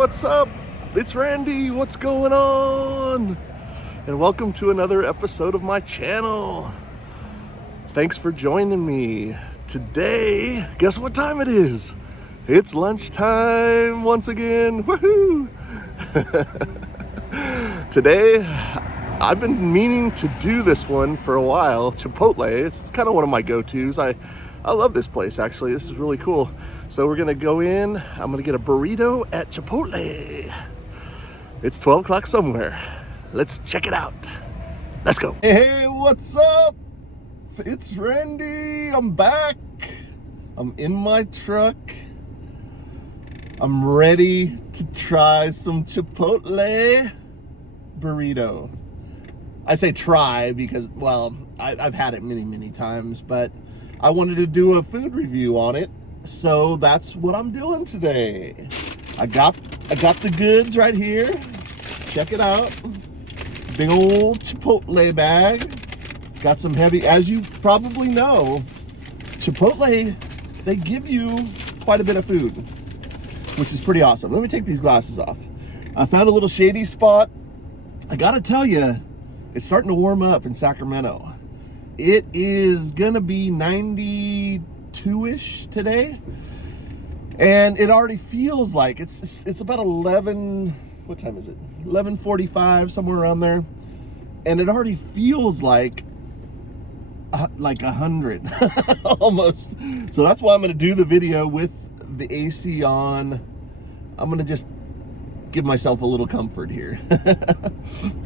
what's up? It's Randy. What's going on? And welcome to another episode of my channel. Thanks for joining me. Today, guess what time it is? It's lunchtime once again. Woohoo! Today, I've been meaning to do this one for a while. Chipotle, it's kind of one of my go-tos. I love this place, actually. This is really cool. So we're gonna go in, I'm gonna get a burrito at Chipotle. It's 12 o'clock somewhere. Let's check it out. Let's go. Hey, what's up? It's Randy, I'm back. I'm in my truck. I'm ready to try some Chipotle burrito. I say try because, well, I've had it many times, but I wanted to do a food review on it. So that's what I'm doing today. I got the goods right here. Check it out. Big old Chipotle bag. It's got some heavy, as you probably know, Chipotle, they give you quite a bit of food, which is pretty awesome. Let me take these glasses off. I found a little shady spot. I gotta tell you, it's starting to warm up in Sacramento. It is gonna be 92-ish today, and it already feels like it's about 11. What time is it? 11:45, somewhere around there, and it already feels like 100 almost. So that's why I'm gonna do the video with the AC on. I'm gonna just give myself a little comfort here.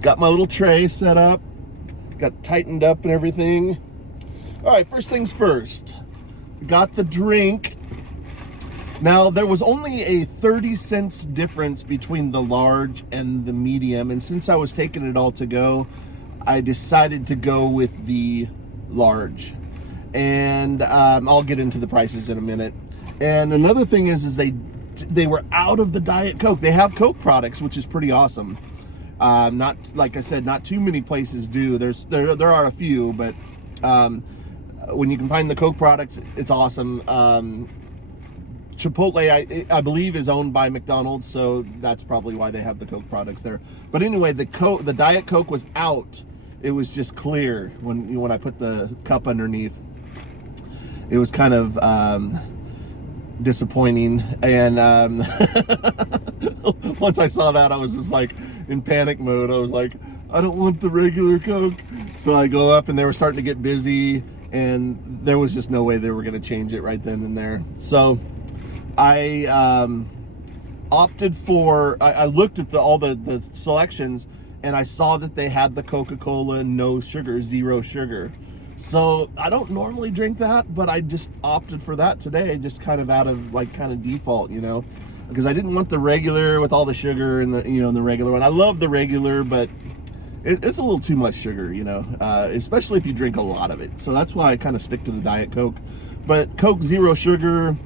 Got my little tray set up, got tightened up and everything. All right, first things first, got the drink. Now, there was only a 30 cents difference between the large and the medium, and since I was taking it all to go, I decided to go with the large. And I'll get into the prices in a minute. And another thing is they were out of the Diet Coke. They have Coke products, which is pretty awesome. Not, like I said, not too many places do. There are a few, but when you can find the Coke products, it's awesome. Chipotle, I believe, is owned by McDonald's, so that's probably why they have the Coke products there. But anyway, the Diet Coke was out. It was just clear when I put the cup underneath. It was kind of disappointing, and once I saw that, I was just like in panic mode. I was like, I don't want the regular Coke. So I go up, and they were starting to get busy, and there was just no way they were going to change it right then and there. So I opted for, I looked at all the selections, and I saw that they had the Coca-Cola no sugar, 0 sugar. So I don't normally drink that, but I just opted for that today, just kind of out of default, because I didn't want the regular with all the sugar and the regular one. I love the regular, but it's a little too much sugar, especially if you drink a lot of it. So that's why I kind of stick to the Diet Coke. But Coke 0 sugar,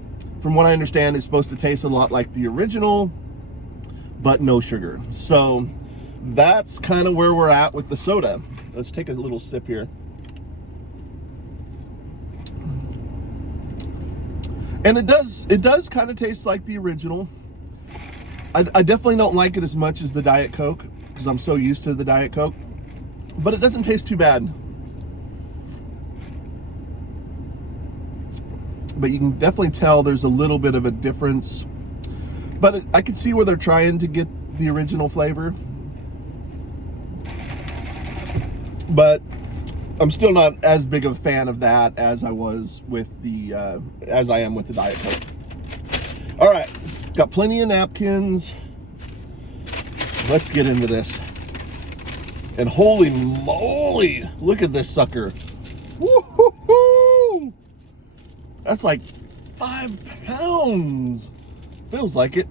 from what I understand, is supposed to taste a lot like the original, but no sugar. So that's kind of where we're at with the soda. Let's take a little sip here. And it does kind of taste like the original. I definitely don't like it as much as the Diet Coke, because I'm so used to the Diet Coke, but it doesn't taste too bad. But you can definitely tell there's a little bit of a difference, but I could see where they're trying to get the original flavor, but I'm still not as big of a fan of that as I was with as I am with the Diet Coke. All right, got plenty of napkins. Let's get into this. And holy moly, look at this sucker. Woo-hoo-hoo! That's like 5 pounds. Feels like it.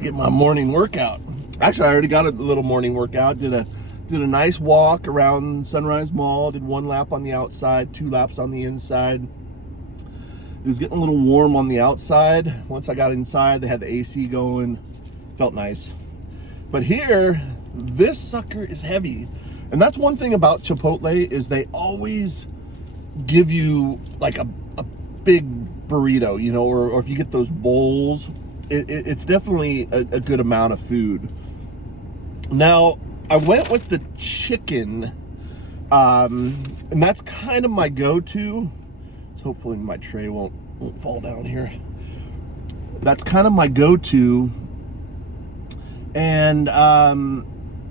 Get my morning workout. Actually, I already got a little morning workout. Did a nice walk around Sunrise Mall. Did 1 lap on the outside, 2 laps on the inside. It was getting a little warm on the outside. Once I got inside, they had the AC going. Felt nice. But here, this sucker is heavy. And that's one thing about Chipotle, is they always give you like a big burrito, you know, or if you get those bowls, it's definitely a good amount of food. Now, I went with the chicken, and that's kind of my go-to. So hopefully my tray won't fall down here. That's kind of my go-to, and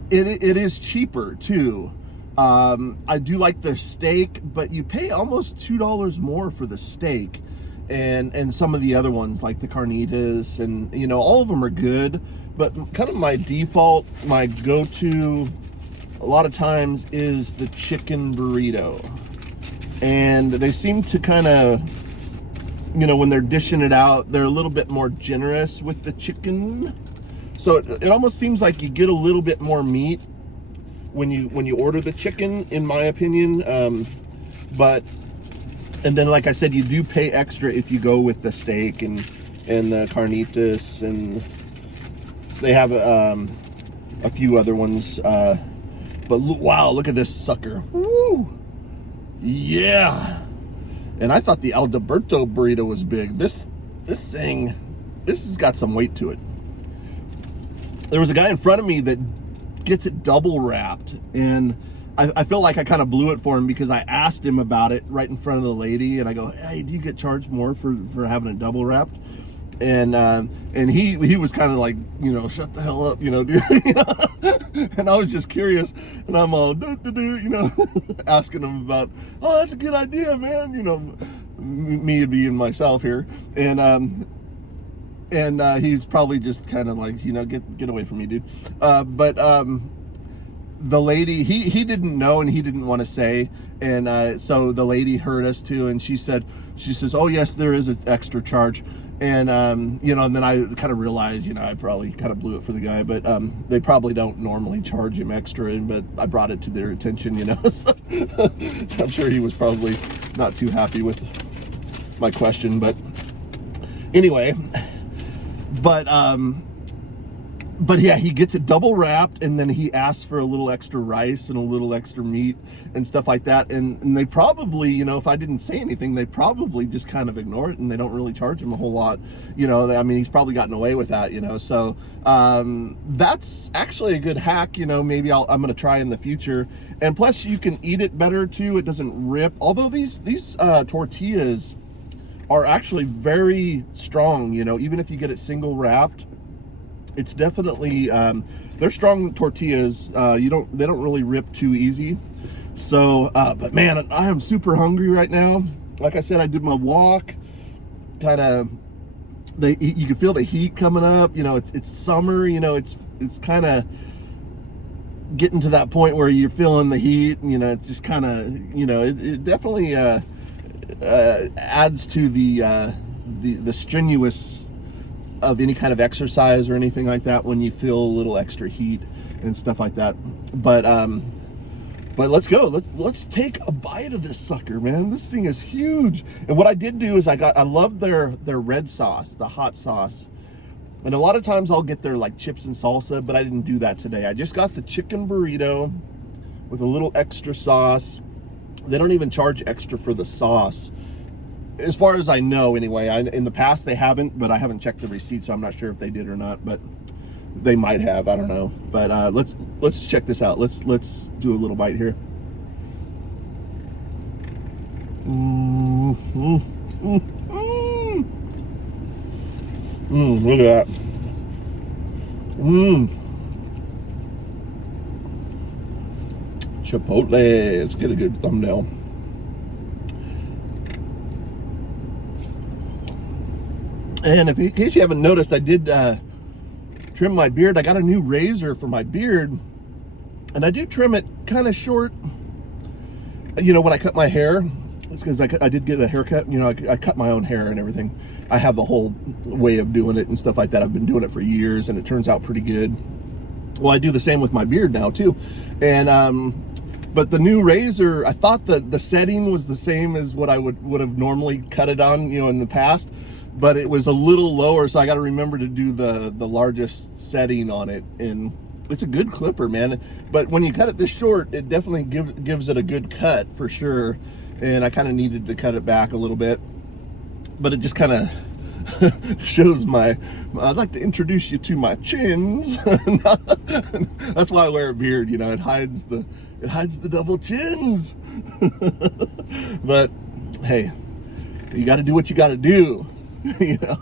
it is cheaper too. I do like their steak, but you pay almost $2 more for the steak, and some of the other ones like the carnitas, and you know, all of them are good, but kind of my default, my go-to a lot of times is the chicken burrito. And they seem to kind of, you know, when they're dishing it out, they're a little bit more generous with the chicken. So it almost seems like you get a little bit more meat when you order the chicken, in my opinion. And then, like I said, you do pay extra if you go with the steak and the carnitas, and they have a few other ones. But wow, look at this sucker! Woo! Yeah. And I thought the Alberto burrito was big. This thing, this has got some weight to it. There was a guy in front of me that gets it double wrapped, and I feel like I kind of blew it for him because I asked him about it right in front of the lady, and I go, hey, do you get charged more for having it double wrapped? And he was kind of like, you know, shut the hell up, you know, dude. You know? And I was just curious, and I'm all you know, asking him about, oh, that's a good idea, man, you know, me being myself here, and he's probably just kind of like, you know, get away from me, dude. But the lady, he didn't know, and he didn't want to say, and so the lady heard us too, and she says, oh yes, there is an extra charge. And you know, and then I kind of realized, you know, I probably kind of blew it for the guy, but they probably don't normally charge him extra, but I brought it to their attention, you know. So I'm sure he was probably not too happy with my question, but anyway. But yeah, he gets it double wrapped, and then he asks for a little extra rice and a little extra meat and stuff like that. And they probably, you know, if I didn't say anything, they probably just kind of ignore it, and they don't really charge him a whole lot. You know, I mean, he's probably gotten away with that, you know. So that's actually a good hack, you know. Maybe I'm going to try in the future. And plus, you can eat it better too. It doesn't rip. Although these tortillas are actually very strong, you know, even if you get it single wrapped. It's definitely they're strong tortillas. They don't really rip too easy. So but man, I am super hungry right now. Like I said, I did my walk, kind of, you can feel the heat coming up, you know. It's summer, you know. It's kind of getting to that point where you're feeling the heat, you know. It's just kind of, you know, it definitely adds to the strenuous of any kind of exercise or anything like that when you feel a little extra heat and stuff like that. But let's go. Let's take a bite of this sucker, man. This thing is huge. And what I did do is I love their red sauce, the hot sauce. And a lot of times I'll get their like chips and salsa, but I didn't do that today. I just got the chicken burrito with a little extra sauce. They don't even charge extra for the sauce, as far as I know, anyway. In the past they haven't, but I haven't checked the receipt, so I'm not sure if they did or not. But they might have. I don't know. But let's check this out. Let's do a little bite here. Look at that. Chipotle. Let's get a good thumbnail. And in case you haven't noticed, I did trim my beard. I got a new razor for my beard, and I do trim it kind of short. You know, when I cut my hair, it's because I did get a haircut. You know, I cut my own hair and everything. I have the whole way of doing it and stuff like that. I've been doing it for years, and it turns out pretty good. Well, I do the same with my beard now too. And but the new razor, I thought the setting was the same as what I would have normally cut it on, you know, in the past. But it was a little lower, so I got to remember to do the largest setting on it. And it's a good clipper, man. But when you cut it this short, it definitely gives it a good cut for sure. And I kind of needed to cut it back a little bit. but it just kind of shows my, I'd like to introduce you to my chins. That's why I wear a beard, you know, it hides the double chins. But hey, you got to do what you got to do. You know.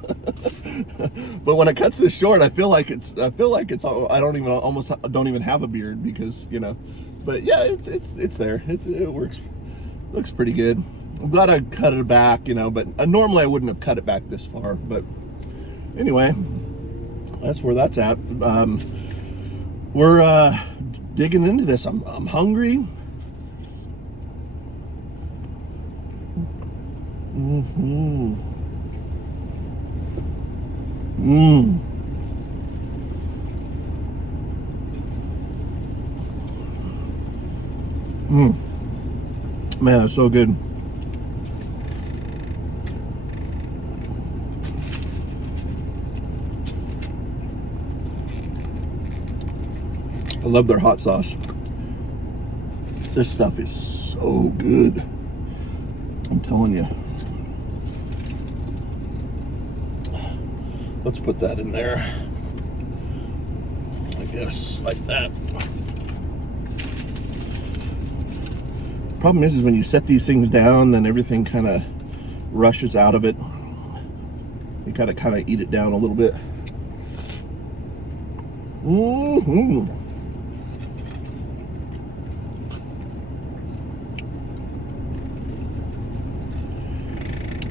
But when it cuts this short, I feel like it's I don't even have a beard, because, you know. But yeah, it's there. It works. Looks pretty good. I'm glad I cut it back, you know, but normally I wouldn't have cut it back this far. But anyway, that's where that's at. We're digging into this. I'm hungry. Man, it's so good. I love their hot sauce. This stuff is so good. I'm telling you. Let's put that in there. I guess like that. Problem is when you set these things down, then everything kind of rushes out of it. You gotta kind of eat it down a little bit.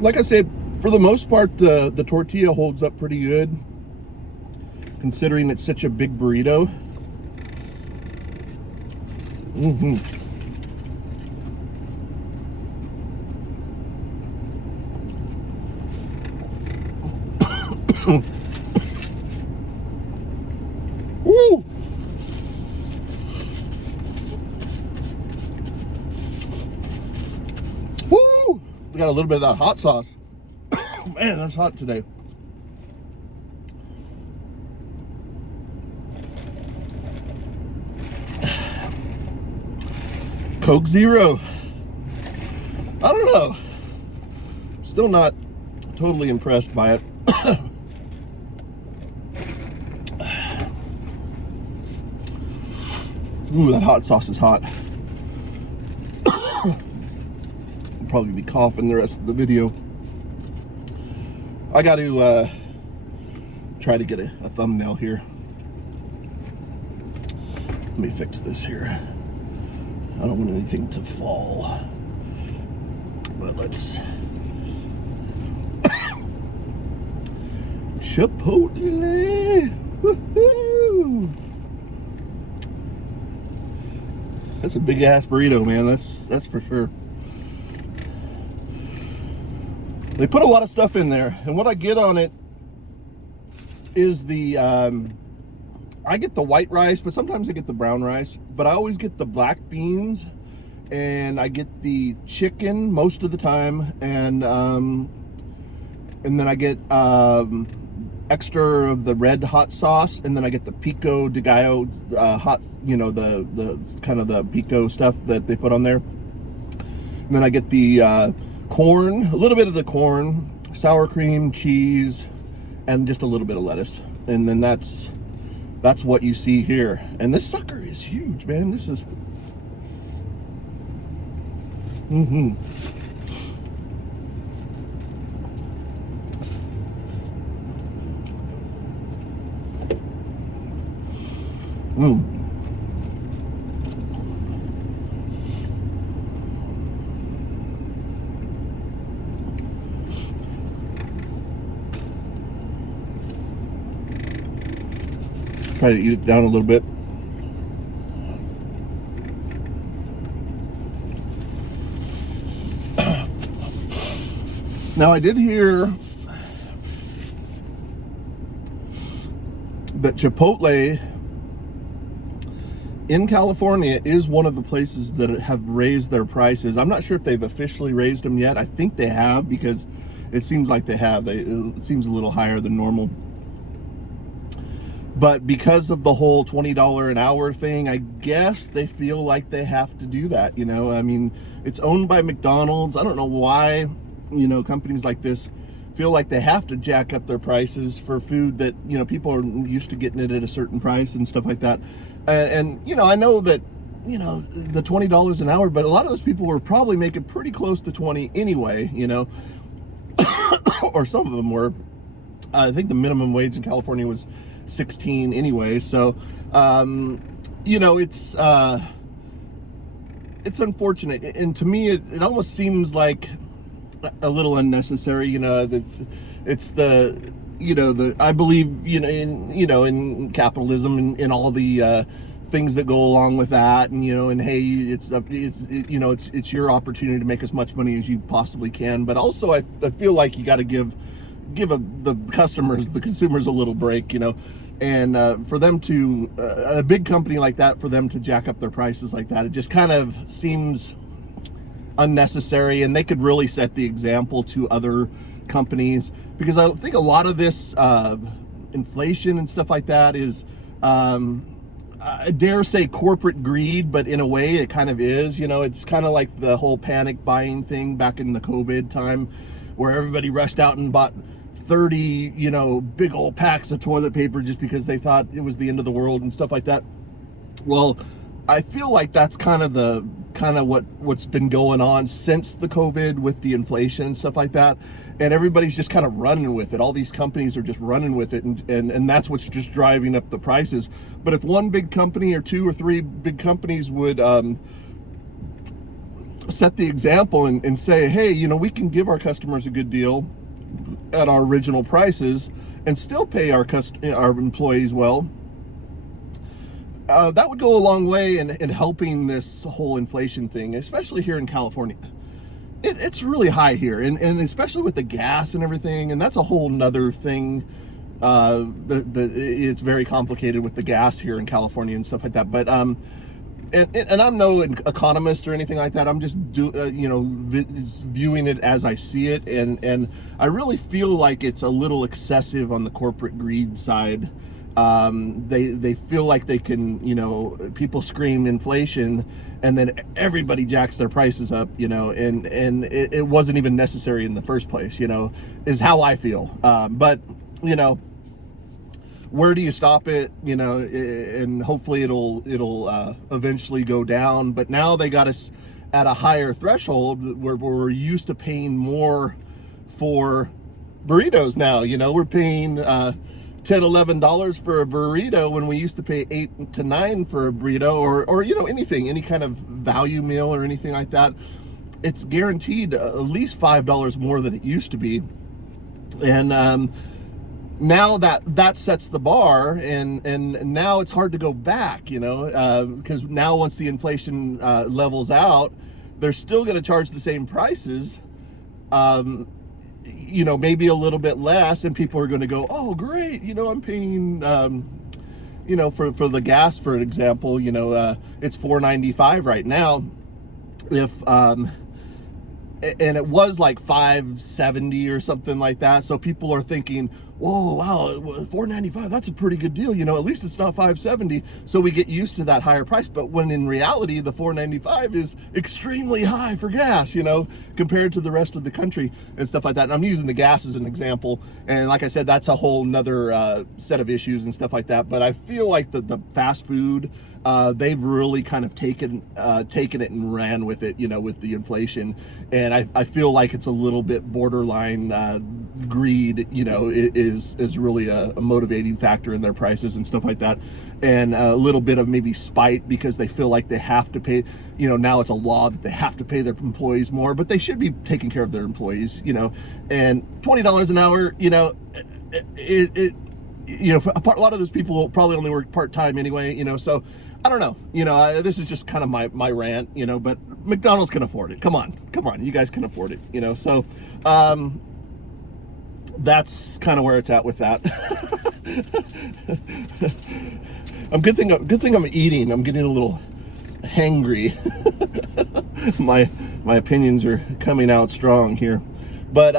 Like I said, for the most part, the tortilla holds up pretty good, considering it's such a big burrito. Woo! Woo! We got a little bit of that hot sauce. Man, that's hot today. Coke Zero. I don't know. Still not totally impressed by it. Ooh, that hot sauce is hot. I'll probably be coughing the rest of the video. I got to try to get a thumbnail here. Let me fix this here. I don't want anything to fall. But let's... Chipotle! Woohoo! That's a big ass burrito, man. That's for sure. They put a lot of stuff in there, and what I get on it is the I get the white rice, but sometimes I get the brown rice, but I always get the black beans, and I get the chicken most of the time, and then I get extra of the red hot sauce, and then I get the pico de gallo hot, you know, the kind of the pico stuff that they put on there. And then I get the corn, a little bit of the corn, sour cream, cheese, and just a little bit of lettuce. And then that's what you see here. And this sucker is huge, man. This is Try to eat it down a little bit. Now, I did hear that Chipotle in California is one of the places that have raised their prices. I'm not sure if they've officially raised them yet. I think they have, because it seems like they have. It seems a little higher than normal. But because of the whole $20 an hour thing, I guess they feel like they have to do that, you know? I mean, it's owned by McDonald's. I don't know why, you know, companies like this feel like they have to jack up their prices for food that, you know, people are used to getting it at a certain price and stuff like that. And you know, I know that, you know, the $20 an hour, but a lot of those people were probably making pretty close to 20 anyway, you know, or some of them were. I think the minimum wage in California was 16 anyway. So, you know, it's unfortunate. And to me, it almost seems like a little unnecessary, you know. It's the, you know, I believe, you know, in capitalism and in all the things that go along with that, and, you know, and hey, it's you know, it's your opportunity to make as much money as you possibly can. But also, I feel like you got to give the customers, the consumers, a little break, you know. And for them to, a big company like that, for them to jack up their prices like that, it just kind of seems unnecessary. And they could really set the example to other companies, because I think a lot of this inflation and stuff like that is, I dare say, corporate greed, but in a way it kind of is. You know, it's kind of like the whole panic buying thing back in the COVID time, where everybody rushed out and bought 30, you know, big old packs of toilet paper just because they thought it was the end of the world and stuff like that. Well, I feel like that's kind of what's been going on since the COVID with the inflation and stuff like that. And everybody's just kind of running with it. All these companies are just running with it, and that's what's just driving up the prices. But if one big company or two or three big companies would set the example and say, hey, you know, we can give our customers a good deal at our original prices and still pay our employees well, that would go a long way in helping this whole inflation thing, especially here in California. It's really high here, and especially with the gas and everything, and that's a whole nother thing. It's very complicated with the gas here in California and stuff like that. But and I'm no economist or anything like that. I'm just you know, viewing it as I see it, and I really feel like it's a little excessive on the corporate greed side. They feel like they can, you know, people scream inflation and then everybody jacks their prices up, you know, and it wasn't even necessary in the first place, you know, is how I feel. But, you know, where do you stop it, you know, and hopefully it'll eventually go down. But now they got us at a higher threshold where we're used to paying more for burritos now. You know, we're paying $10-11 for a burrito when we used to pay $8 to $9 for a burrito, or you know, anything, any kind of value meal or anything like that. It's guaranteed at least $5 more than it used to be. And now that sets the bar, and now it's hard to go back, you know, because now once the inflation levels out, they're still going to charge the same prices, you know, maybe a little bit less, and people are going to go, oh great, you know, I'm paying you know, for the gas, for example, you know, it's $4.95 right now. If and it was like $5.70 or something like that. So people are thinking, whoa, wow, $4.95, that's a pretty good deal. You know, at least it's not $5.70. So we get used to that higher price. But when in reality, the $4.95 is extremely high for gas, you know, compared to the rest of the country and stuff like that. And I'm using the gas as an example. And like I said, that's a whole nother set of issues and stuff like that. But I feel like the fast food, they've really kind of taken it and ran with it, you know, with the inflation. And I feel like it's a little bit borderline greed, you know, is really a motivating factor in their prices and stuff like that. And a little bit of maybe spite, because they feel like they have to pay, you know, now it's a law that they have to pay their employees more, but they should be taking care of their employees, you know. And $20 an hour, you know, it you know, a lot of those people will probably only work part-time anyway, you know. So I don't know, you know, this is just kind of my rant, you know, but McDonald's can afford it. Come on, you guys can afford it, you know. So that's kind of where it's at with that. Good thing I'm eating. I'm getting a little hangry. My opinions are coming out strong here, but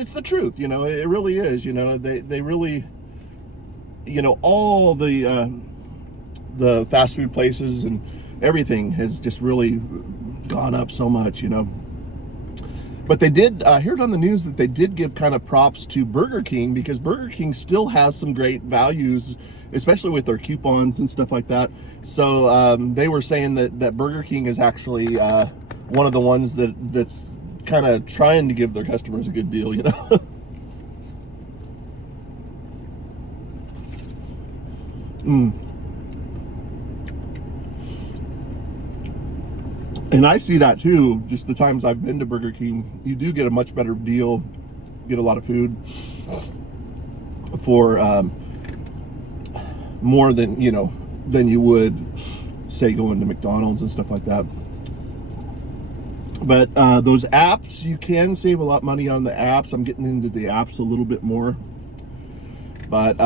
it's the truth, you know. It really is, you know. They really, you know, all the fast food places and everything has just really gone up so much, you know. But they did, I heard on the news that they did give kind of props to Burger King, because Burger King still has some great values, especially with their coupons and stuff like that. So they were saying that Burger King is actually one of the ones that's kind of trying to give their customers a good deal, you know? And I see that too, just the times I've been to Burger King. You do get a much better deal, get a lot of food for more than, you know, than you would, say, going to McDonald's and stuff like that. But those apps, you can save a lot of money on the apps. I'm getting into the apps a little bit more, but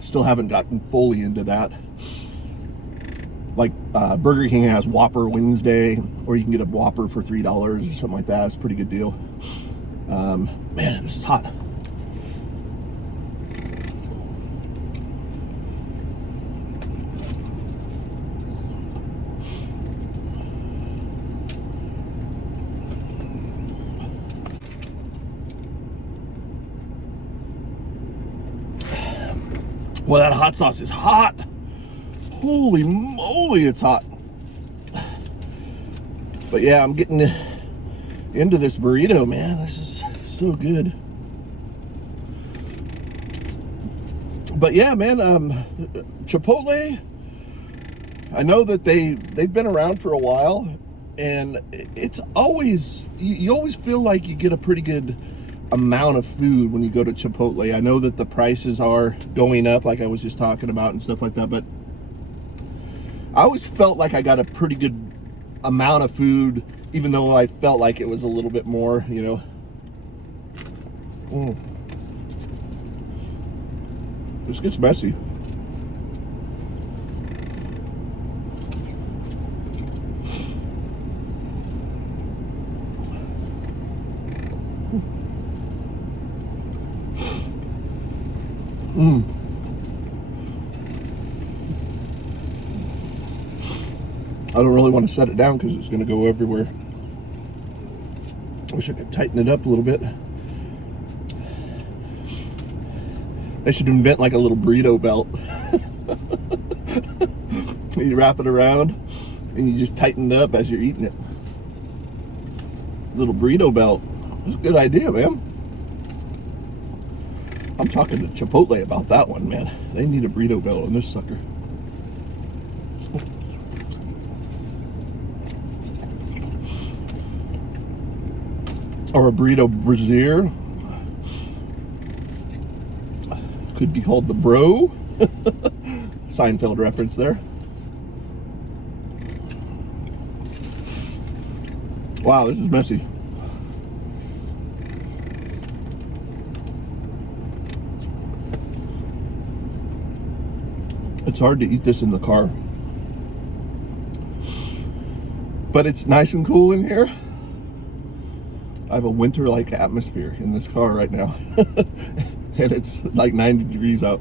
still haven't gotten fully into that. Like Burger King has Whopper Wednesday, or you can get a Whopper for $3 or something like that. It's a pretty good deal. Man, this is hot. Well, that hot sauce is hot. Holy moly, it's hot. But yeah, I'm getting into this burrito, man. This is so good. But yeah, man, Chipotle, I know that they've been around for a while, and it's always, you always feel like you get a pretty good amount of food when you go to Chipotle. I know that the prices are going up, like I was just talking about and stuff like that, but I always felt like I got a pretty good amount of food, even though I felt like it was a little bit more, you know. This gets messy. I don't really want to set it down because it's going to go everywhere. Wish I could tighten it up a little bit. They should invent like a little burrito belt. You wrap it around and you just tighten it up as you're eating it. Little burrito belt. That's a good idea, man. I'm talking to Chipotle about that one, man. They need a burrito belt on this sucker. Or a burrito brazier. Could be called the bro. Seinfeld reference there. Wow, this is messy. It's hard to eat this in the car. But it's nice and cool in here. I have a winter-like atmosphere in this car right now. And it's like 90 degrees out.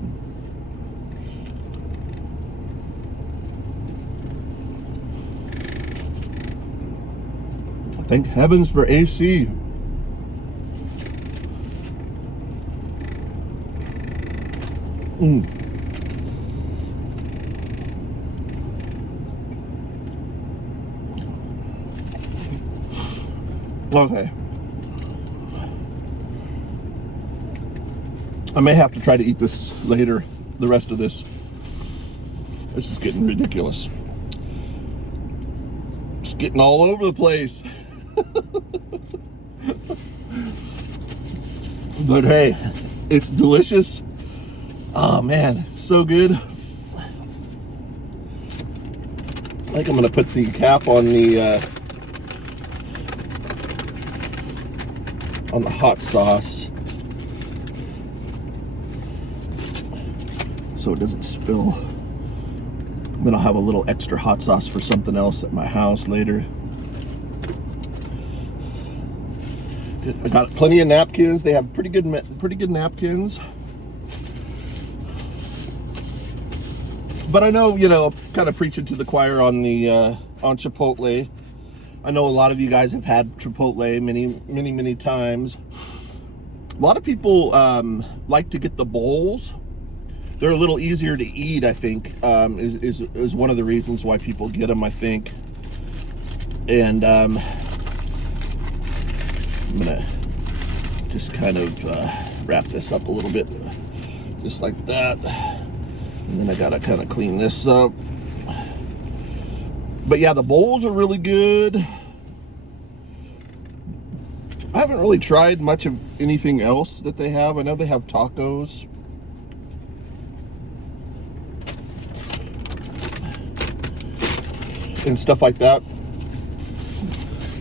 Thank heavens for AC. Okay. I may have to try to eat this later, the rest of this. This is getting ridiculous. It's getting all over the place. But hey, it's delicious. Oh man, it's so good. I think I'm gonna put the cap on the hot sauce so it doesn't spill. Then I'll have a little extra hot sauce for something else at my house later. I got plenty of napkins. They have pretty good napkins. But I know, you know, kind of preaching to the choir on the on Chipotle. I know a lot of you guys have had Chipotle many times. A lot of people like to get the bowls. They're a little easier to eat, I think, is one of the reasons why people get them, I think. And I'm gonna just kind of wrap this up a little bit, just like that. And then I gotta kind of clean this up. But yeah, the bowls are really good. I haven't really tried much of anything else that they have. I know they have tacos. And stuff like that.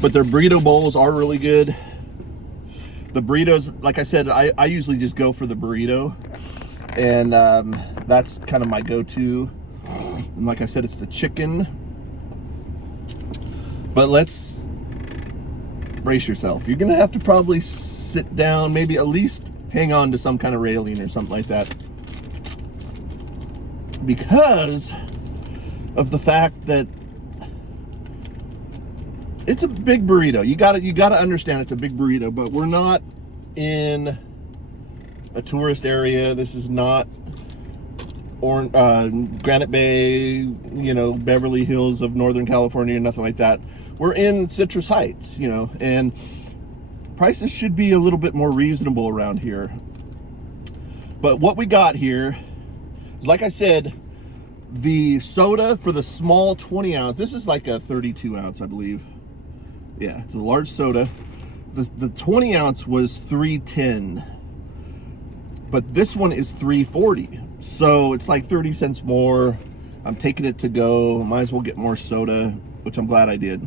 But their burrito bowls are really good. The burritos, like I said, I usually just go for the burrito. And that's kind of my go-to. And like I said, it's the chicken. But let's brace yourself. You're gonna have to probably sit down, maybe at least hang on to some kind of railing or something like that, because of the fact that it's a big burrito. You gotta understand it's a big burrito, but we're not in a tourist area. This is not Granite Bay, Beverly Hills of Northern California, or nothing like that. We're in Citrus Heights, and prices should be a little bit more reasonable around here. But what we got here is, like I said, the soda for the small 20 ounce. This is like a 32 ounce, I believe. Yeah, it's a large soda. The 20 ounce was $3.10, but this one is $3.40. So it's like 30 cents more. I'm taking it to go. Might as well get more soda, which I'm glad I did.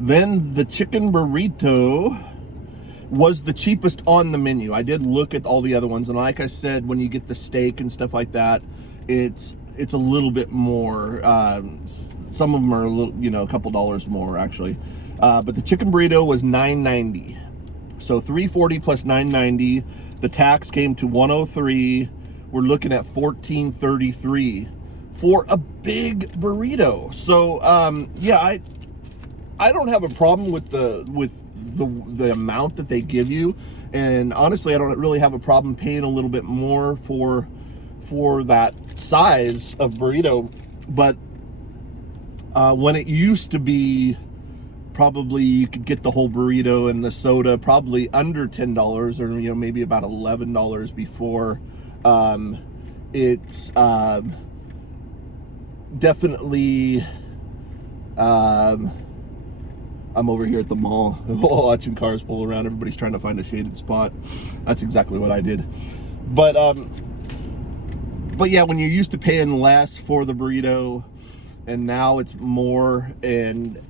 Then the chicken burrito was the cheapest on the menu. I did look at all the other ones, and like I said, when you get the steak and stuff like that, it's a little bit more. Some of them are a little, a couple dollars more actually. But the chicken burrito was $9.90. So $3.40 plus $9.90. The tax came to $103. We're looking at $14.33 for a big burrito. So yeah, I don't have a problem with the amount that they give you, and honestly, I don't really have a problem paying a little bit more for that size of burrito. But when it used to be, probably you could get the whole burrito and the soda probably under $10, or maybe about $11 before. It's definitely. I'm over here at the mall watching cars pull around. Everybody's trying to find a shaded spot. That's exactly what I did. But yeah, when you're used to paying less for the burrito, and now it's more, and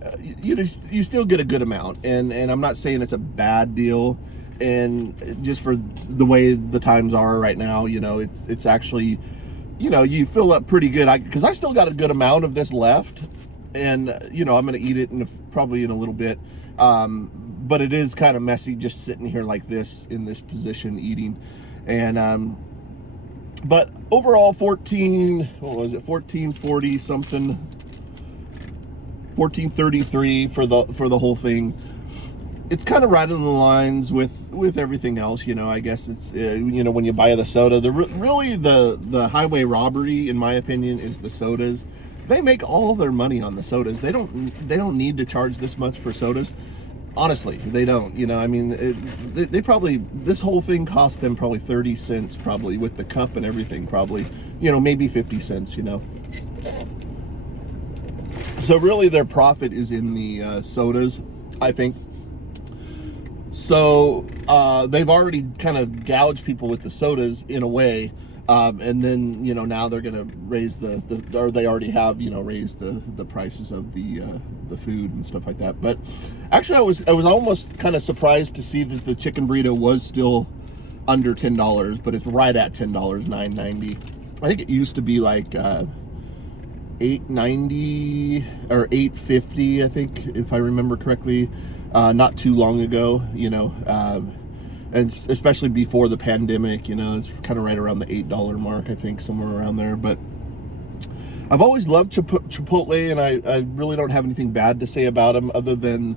you still get a good amount. And I'm not saying it's a bad deal. And just for the way the times are right now, it's actually, you fill up pretty good. Because I still got a good amount of this left. And I'm gonna eat it probably in a little bit, but it is kind of messy just sitting here like this in this position eating. And but overall, $14.40 something, $14.33 for the whole thing. It's kind of right on the lines with everything else. I guess it's when you buy the soda, really the highway robbery, in my opinion, is the sodas. They make all their money on the sodas. They don't need to charge this much for sodas. Honestly, they don't. They probably, this whole thing cost them probably 30 cents, probably with the cup and everything, probably, maybe 50 cents, So really their profit is in the sodas, I think. So they've already kind of gouged people with the sodas in a way. And then, now they're going to raise or they already have, raised the prices of the food and stuff like that. But actually, I was almost kind of surprised to see that the chicken burrito was still under $10, but it's right at $10, $9.90. I think it used to be like $8.90 or $8.50, I think, if I remember correctly, not too long ago, and especially before the pandemic, it's kind of right around the $8 mark, I think, somewhere around there. But I've always loved Chipotle, and I really don't have anything bad to say about them other than,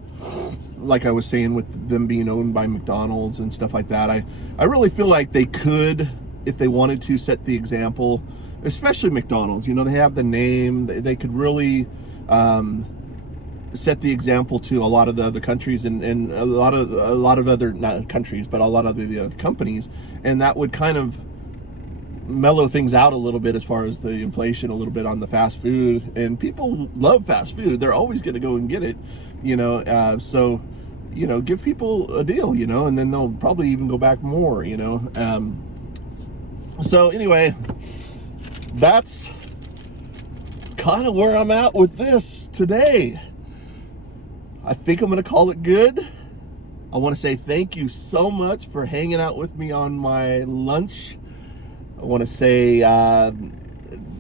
like I was saying, with them being owned by McDonald's and stuff like that. I really feel like they could, if they wanted to, set the example, especially McDonald's. You know, they have the name. They could really set the example to a lot of the other countries and a lot of other, not countries, but a lot of the other companies, and that would kind of mellow things out a little bit as far as the inflation a little bit on the fast food. And people love fast food. They're always going to go and get it, you know. So, you know, give people a deal, you know, and then they'll probably even go back more, you know. So anyway, that's kind of where I'm at with this today. I think I'm going to call it good. I want to say thank you so much for hanging out with me on my lunch. I want to say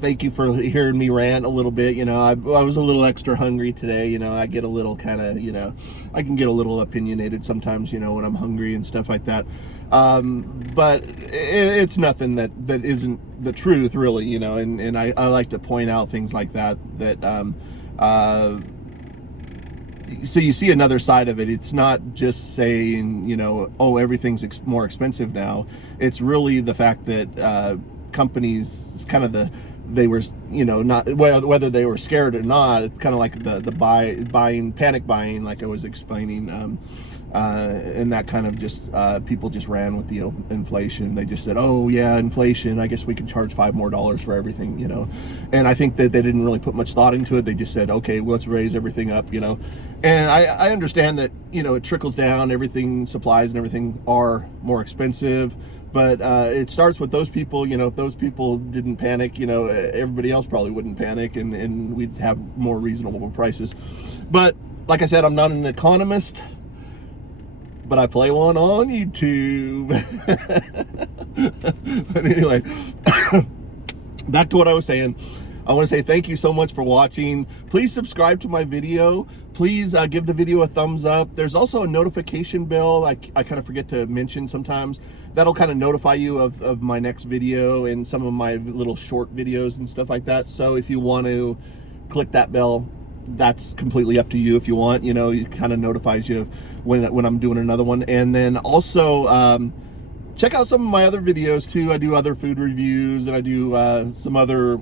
thank you for hearing me rant a little bit. You know, I was a little extra hungry today. You know, I get a little kind of, you know, I can get a little opinionated sometimes, you know, when I'm hungry and stuff like that. But it's nothing that isn't the truth, really, you know, and I like to point out things like that, so you see another side of it. It's not just saying, you know, oh, everything's more expensive now. It's really the fact that companies, it's kind of they were, you know, not whether they were scared or not. It's kind of like the panic buying, like I was explaining, and that kind of just people just ran with the inflation. They just said, oh yeah, inflation, I guess we can charge $5 more for everything, you know. And I think that they didn't really put much thought into it. They just said, okay, well, let's raise everything up, you know. And I understand that, you know, it trickles down. Everything, supplies and everything are more expensive, but it starts with those people. You know, if those people didn't panic, you know, everybody else probably wouldn't panic, and we'd have more reasonable prices. But like I said, I'm not an economist, but I play one on YouTube. But anyway, back to what I was saying. I want to say thank you so much for watching. Please subscribe to my video. Please give the video a thumbs up. There's also a notification bell I kind of forget to mention sometimes. That'll kind of notify you of my next video and some of my little short videos and stuff like that. So if you want to click that bell, that's completely up to you. If you want, you know, it kind of notifies you when I'm doing another one. And then also check out some of my other videos too. I do other food reviews, and I do some other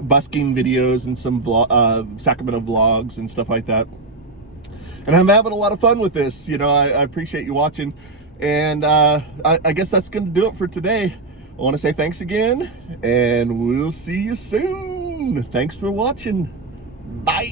busking videos and some Sacramento vlogs and stuff like that. And I'm having a lot of fun with this. You know, I appreciate you watching. And I guess that's going to do it for today. I want to say thanks again, and we'll see you soon. Thanks for watching. Bye.